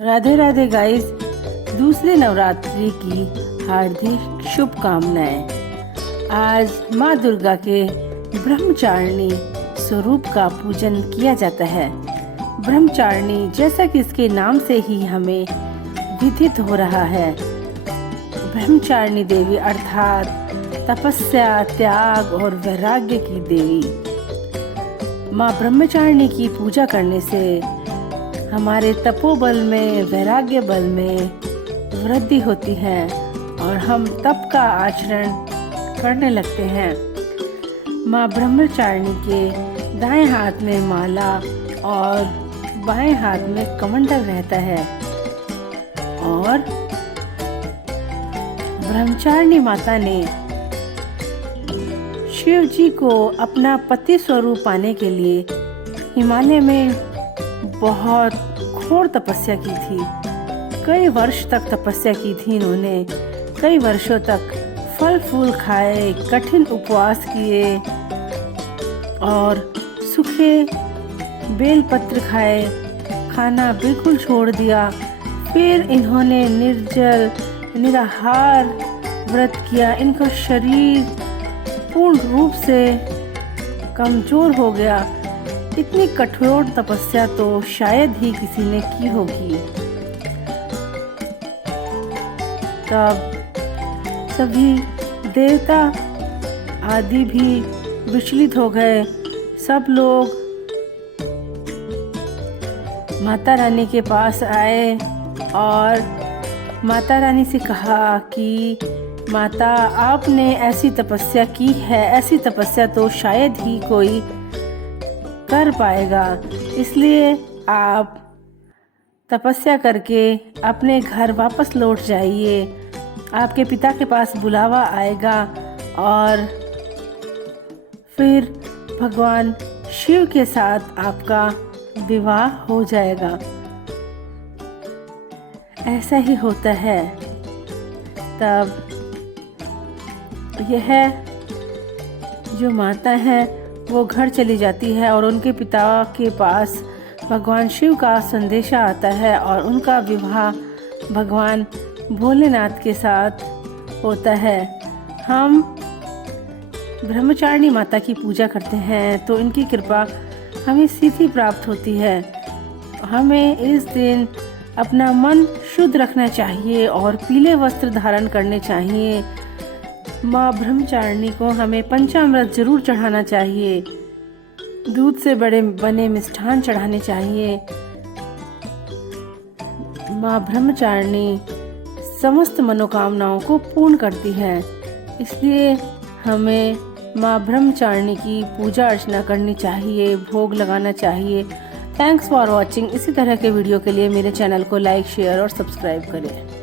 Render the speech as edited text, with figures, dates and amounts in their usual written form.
Radhe Radhe guys, दूसरे नवरात्रि की हार्दिक शुभकामनाएं। आज माँ दुर्गा के ब्रह्मचारिणी स्वरूप का पूजन किया जाता है। ब्रह्मचारिणी जैसा कि इसके नाम से ही हमें विदित हो रहा है। ब्रह्मचारिणी देवी अर्थात तपस्या, त्याग और वैराग्य की देवी। माँ ब्रह्मचारिणी की पूजा करने से हमारे तपोबल में, वैराग्य बल में वृद्धि होती है और हम तप का आचरण करने लगते हैं। माँ ब्रह्मचारिणी के दाएं हाथ में माला और बाएं हाथ में कमंडल रहता है और ब्रह्मचारिणी माता ने शिव जी को अपना पति स्वरूप पाने के लिए हिमालय में बहुत घोर तपस्या की थी। कई वर्ष तक तपस्या की थी इन्होंने। कई वर्षों तक फल फूल खाए, कठिन उपवास किए और सूखे बेलपत्र खाए, खाना बिल्कुल छोड़ दिया। फिर इन्होंने निर्जल निराहार व्रत किया। इनका शरीर पूर्ण रूप से कमजोर हो गया। इतनी कठोर तपस्या तो शायद ही किसी ने की होगी। तब सभी देवता आदि भी विचलित हो गए। सब लोग माता रानी के पास आए और माता रानी से कहा कि माता, आपने ऐसी तपस्या की है, ऐसी तपस्या तो शायद ही कोई कर पाएगा, इसलिए आप तपस्या करके अपने घर वापस लौट जाइए। आपके पिता के पास बुलावा आएगा और फिर भगवान शिव के साथ आपका विवाह हो जाएगा। ऐसा ही होता है। तब यह जो माता है वो घर चली जाती है और उनके पिता के पास भगवान शिव का संदेशा आता है और उनका विवाह भगवान भोलेनाथ के साथ होता है। हम ब्रह्मचारिणी माता की पूजा करते हैं तो इनकी कृपा हमें सीधी प्राप्त होती है। हमें इस दिन अपना मन शुद्ध रखना चाहिए और पीले वस्त्र धारण करने चाहिए। माँ ब्रह्मचारिणी को हमें पंचामृत जरूर चढ़ाना चाहिए। दूध से बने मिष्ठान चढ़ाने चाहिए। माँ ब्रह्मचारिणी समस्त मनोकामनाओं को पूर्ण करती है, इसलिए हमें माँ ब्रह्मचारिणी की पूजा अर्चना करनी चाहिए, भोग लगाना चाहिए। Thanks for watching. इसी तरह के वीडियो के लिए मेरे चैनल को लाइक, शेयर और सब्सक्राइब करें।